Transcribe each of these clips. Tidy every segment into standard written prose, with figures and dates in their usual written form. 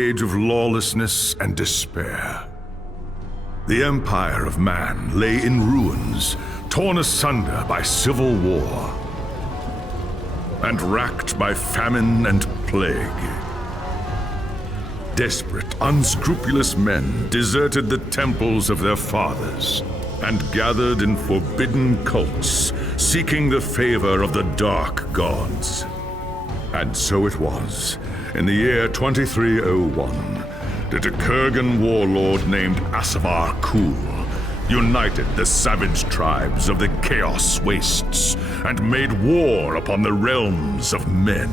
age of lawlessness and despair. The empire of man lay in ruins, torn asunder by civil war, and racked by famine and plague. Desperate, unscrupulous men deserted the temples of their fathers and gathered in forbidden cults, seeking the favor of the dark gods. And so it was, in the year 2301, that a Kurgan warlord named Asavar Kul united the savage tribes of the Chaos Wastes and made war upon the realms of men.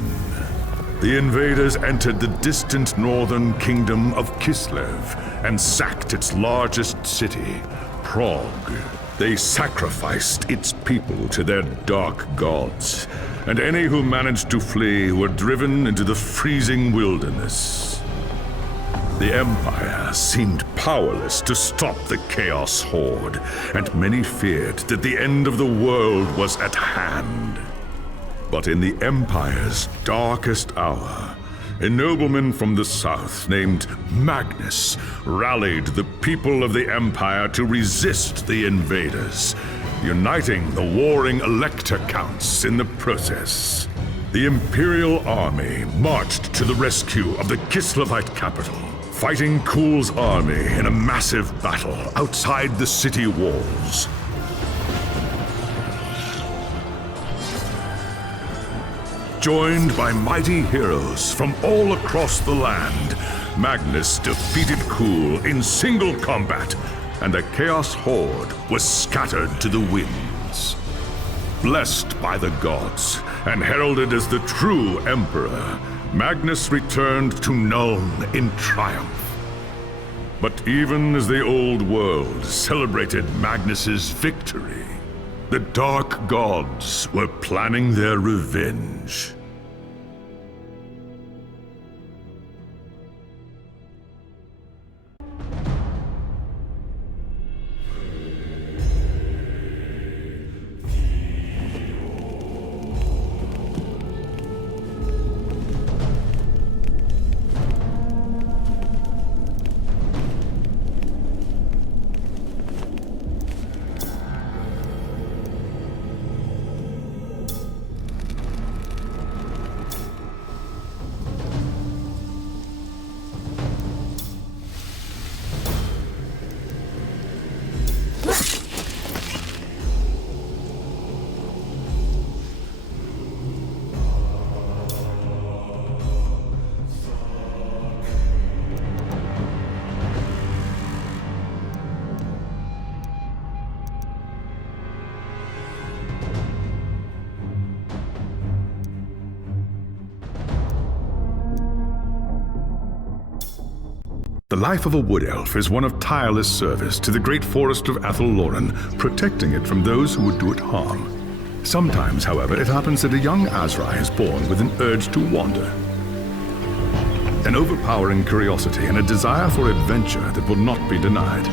The invaders entered the distant northern kingdom of Kislev and sacked its largest city, Prague. They sacrificed its people to their dark gods, and any who managed to flee were driven into the freezing wilderness. The Empire seemed powerless to stop the Chaos Horde, and many feared that the end of the world was at hand. But in the Empire's darkest hour, a nobleman from the south named Magnus rallied the people of the Empire to resist the invaders, uniting the warring Elector Counts in the process. The Imperial Army marched to the rescue of the Kislevite capital, fighting Kul's army in a massive battle outside the city walls. Joined by mighty heroes from all across the land, Magnus defeated Kul in single combat, and the Chaos Horde was scattered to the winds. Blessed by the gods and heralded as the true Emperor, Magnus returned to Nuln in triumph. But even as the old world celebrated Magnus's victory, the dark gods were planning their revenge. The life of a wood elf is one of tireless service to the great forest of Athel-Loren, protecting it from those who would do it harm. Sometimes, however, it happens that a young Azrai is born with an urge to wander. An overpowering curiosity and a desire for adventure that will not be denied.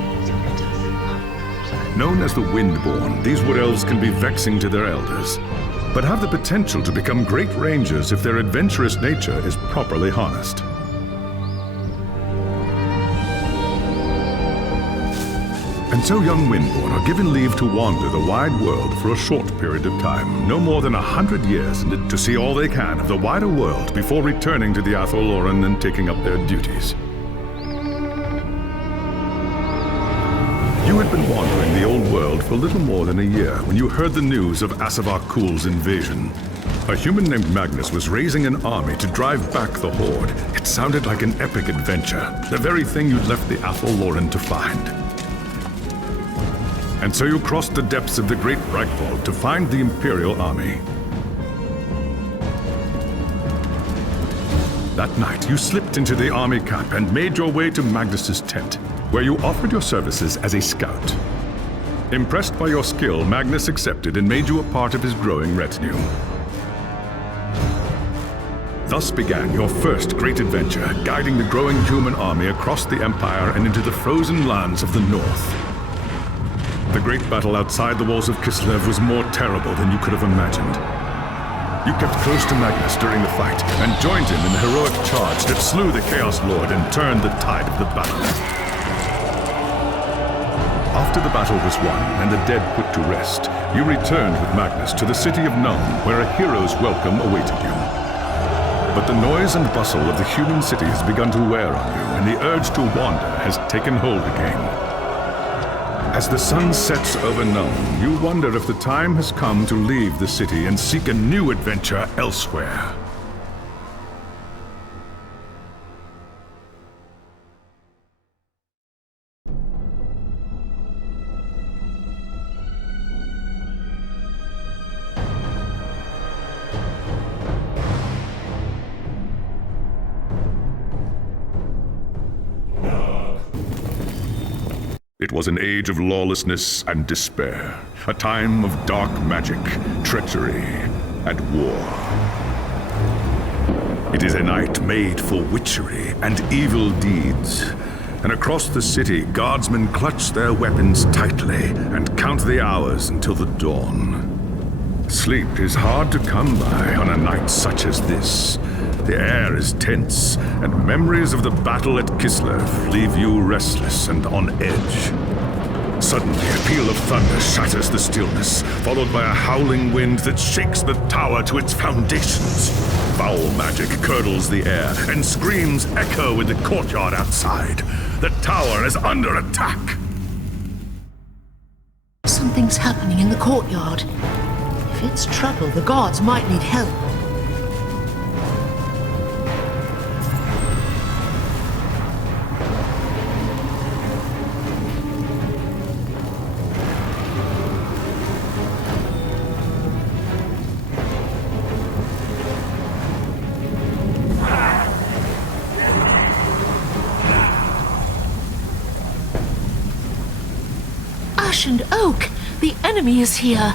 Known as the Windborn, these wood elves can be vexing to their elders, but have the potential to become great rangers if their adventurous nature is properly harnessed. And so young Windborn are given leave to wander the wide world for a short period of time, no more than 100 years, to see all they can of the wider world before returning to the Athel-Loren and taking up their duties. You had been wandering the old world for little more than a year when you heard the news of Asavar Kul's invasion. A human named Magnus was raising an army to drive back the Horde. It sounded like an epic adventure, the very thing you'd left the Athel-Loren to find. And so you crossed the depths of the Great Breakvault to find the Imperial Army. That night, you slipped into the army camp and made your way to Magnus's tent, where you offered your services as a scout. Impressed by your skill, Magnus accepted and made you a part of his growing retinue. Thus began your first great adventure, guiding the growing human army across the Empire and into the frozen lands of the North. The great battle outside the walls of Kislev was more terrible than you could have imagined. You kept close to Magnus during the fight and joined him in the heroic charge that slew the Chaos Lord and turned the tide of the battle. After the battle was won and the dead put to rest, you returned with Magnus to the city of Nuln, where a hero's welcome awaited you. But the noise and bustle of the human city has begun to wear on you, and the urge to wander has taken hold again. As the sun sets over Nuln, you wonder if the time has come to leave the city and seek a new adventure elsewhere. It was an age of lawlessness and despair, a time of dark magic, treachery, and war. It is a night made for witchery and evil deeds, and across the city, guardsmen clutch their weapons tightly and count the hours until the dawn. Sleep is hard to come by on a night such as this. The air is tense, and memories of the battle at Kislev leave you restless and on edge. Suddenly, a peal of thunder shatters the stillness, followed by a howling wind that shakes the tower to its foundations. Foul magic curdles the air, and screams echo in the courtyard outside. The tower is under attack. Something's happening in the courtyard. If it's trouble, the guards might need help. Ash and Oak! The enemy is here!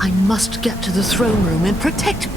I must get to the throne room and protect...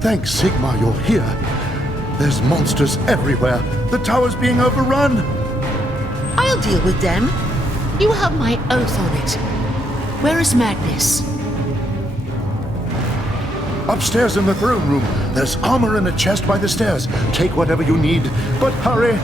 Thanks, Sigma, you're here. There's monsters everywhere. The tower's being overrun. I'll deal with them. You have my oath on it. Where is Magnus? Upstairs in the throne room. There's armor in a chest by the stairs. Take whatever you need, but hurry.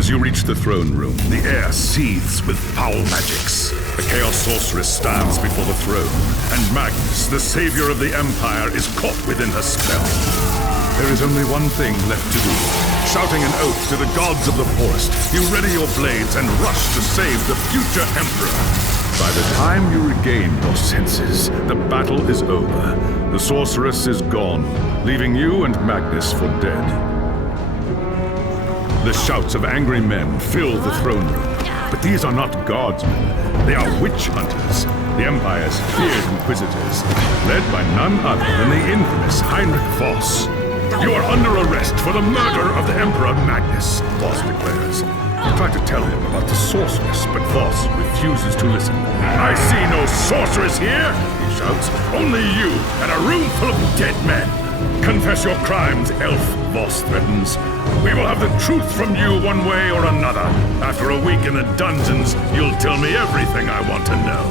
As you reach the throne room, the air seethes with foul magics. The Chaos Sorceress stands before the throne, and Magnus, the savior of the Empire, is caught within her spell. There is only one thing left to do. Shouting an oath to the gods of the forest, you ready your blades and rush to save the future Emperor. By the time you regain your senses, the battle is over. The Sorceress is gone, leaving you and Magnus for dead. The shouts of angry men fill the throne room. But these are not guardsmen. They are witch hunters, the Empire's feared inquisitors, led by none other than the infamous Heinrich Voss. You are under arrest for the murder of the Emperor Magnus, Voss declares. You try to tell him about the sorceress, but Voss refuses to listen. I see no sorceress here, he shouts. Only you and a room full of dead men. Confess your crimes, elf, Voss threatens. We will have the truth from you one way or another. After a week in the dungeons, you'll tell me everything I want to know.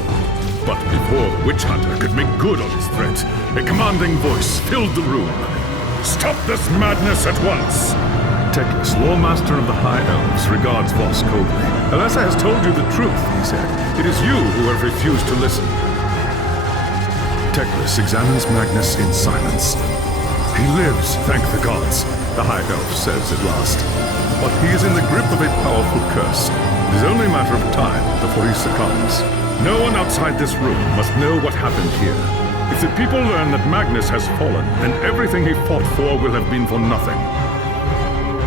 But before the witch hunter could make good on his threat, a commanding voice filled the room. Stop this madness at once! Teclis, Lawmaster of the High Elves, regards Voss coldly. Alessa has told you the truth, he said. It is you who have refused to listen. Teclis examines Magnus in silence. He lives, thank the gods, the High Elf says at last. But he is in the grip of a powerful curse. It is only a matter of time before he succumbs. No one outside this room must know what happened here. If the people learn that Magnus has fallen, then everything he fought for will have been for nothing.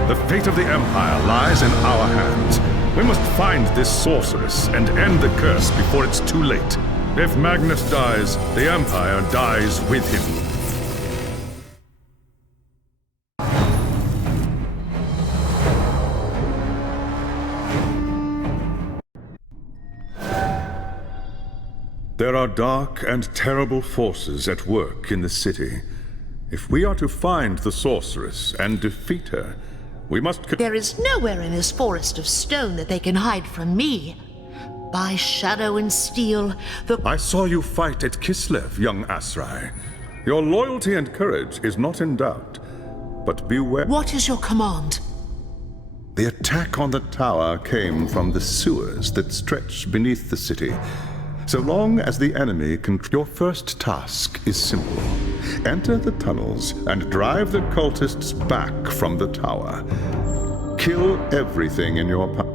The fate of the Empire lies in our hands. We must find this sorceress and end the curse before it's too late. If Magnus dies, the Empire dies with him. There are dark and terrible forces at work in the city. If we are to find the sorceress and defeat her, we must... There is nowhere in this forest of stone that they can hide from me. By shadow and steel, I saw you fight at Kislev, young Asrai. Your loyalty and courage is not in doubt, but beware... What is your command? The attack on the tower came from the sewers that stretch beneath the city. So long as the enemy can... Your first task is simple. Enter the tunnels and drive the cultists back from the tower. Kill everything in your path.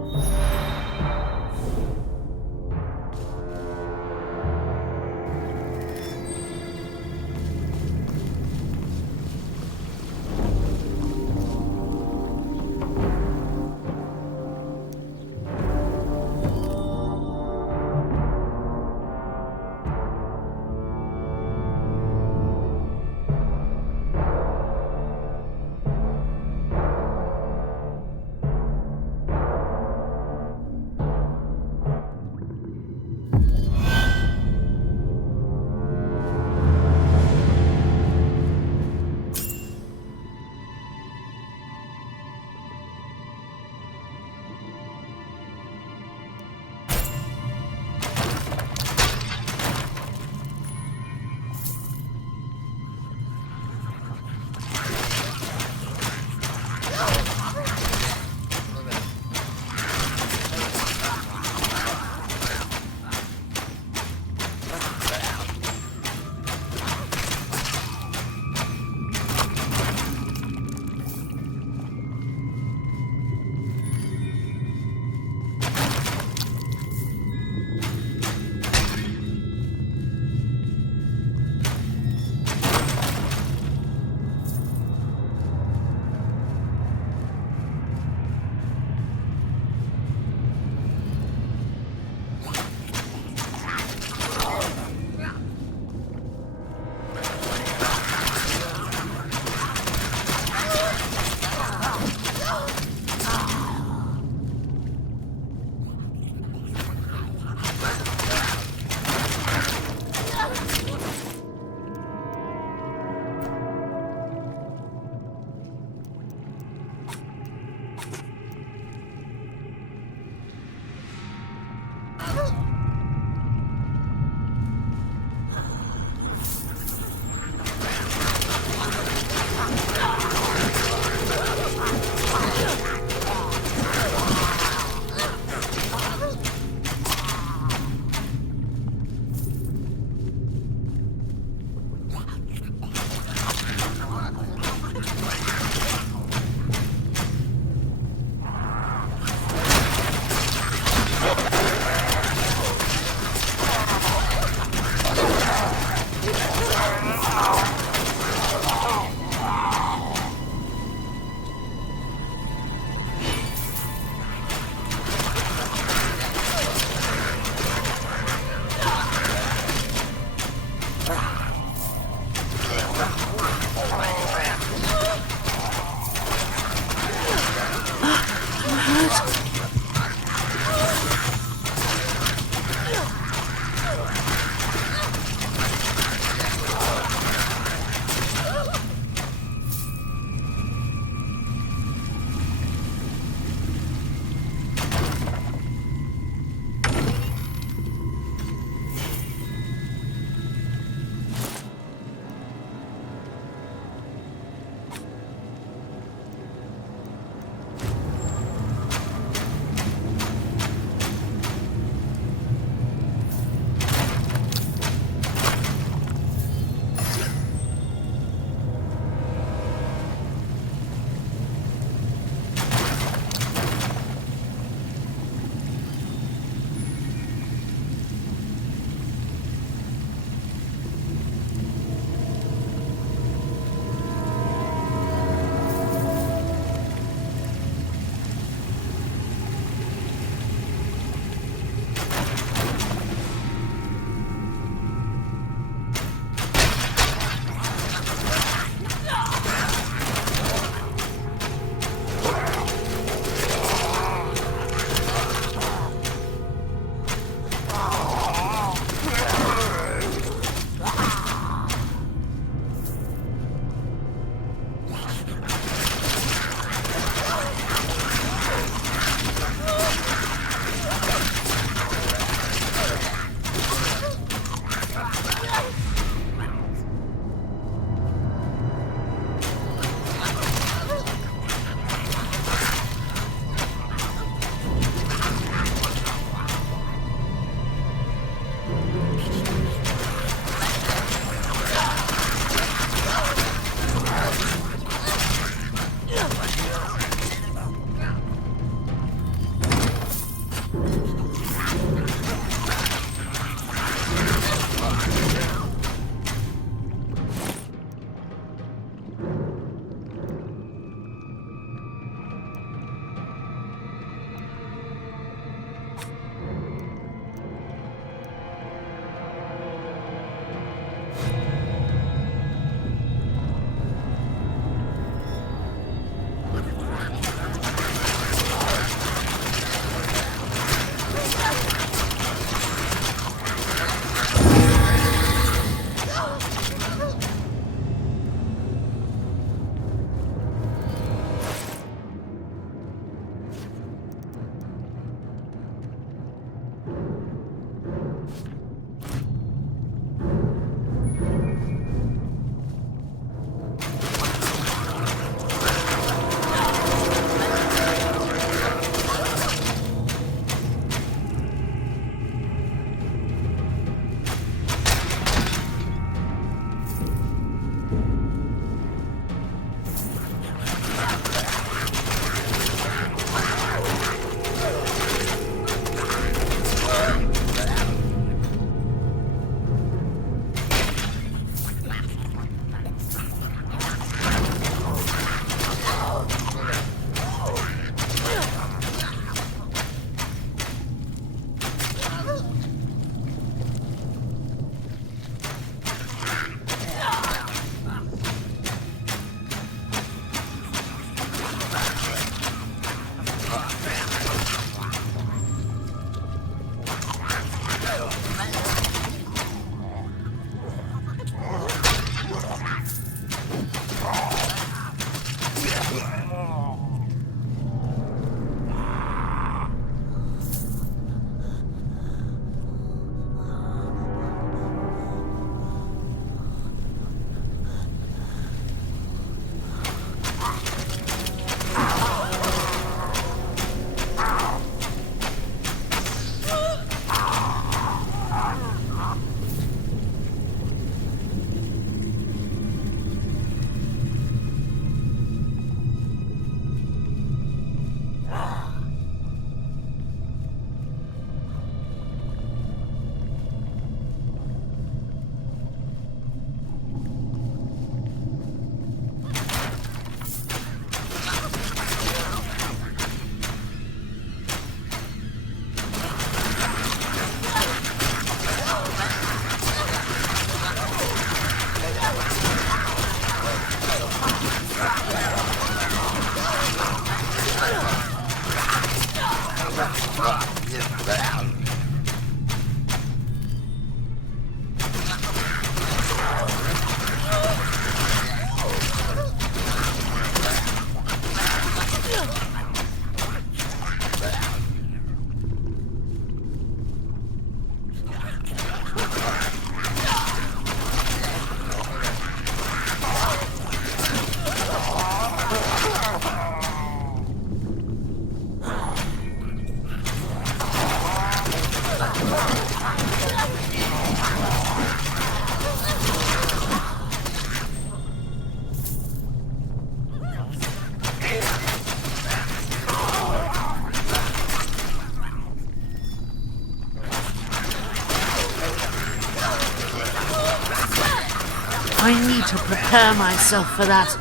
I need to prepare myself for that.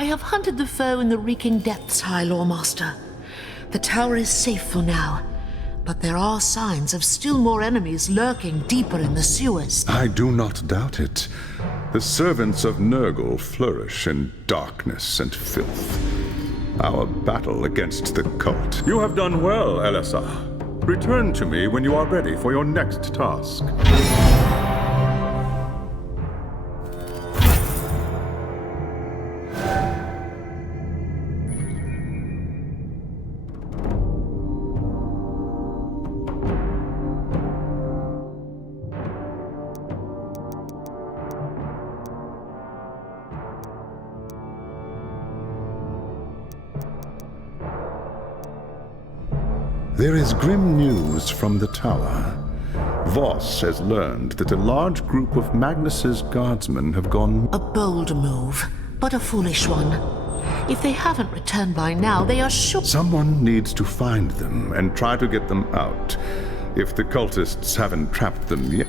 I have hunted the foe in the reeking depths, High Lawmaster. The tower is safe for now, but there are signs of still more enemies lurking deeper in the sewers. I do not doubt it. The servants of Nurgle flourish in darkness and filth. Our battle against the cult. You have done well, Elessa. Return to me when you are ready for your next task. There is grim news from the tower. Voss has learned that a large group of Magnus's guardsmen have gone... A bold move, but a foolish one. If they haven't returned by now, they are sure... Someone needs to find them and try to get them out. If the cultists haven't trapped them yet...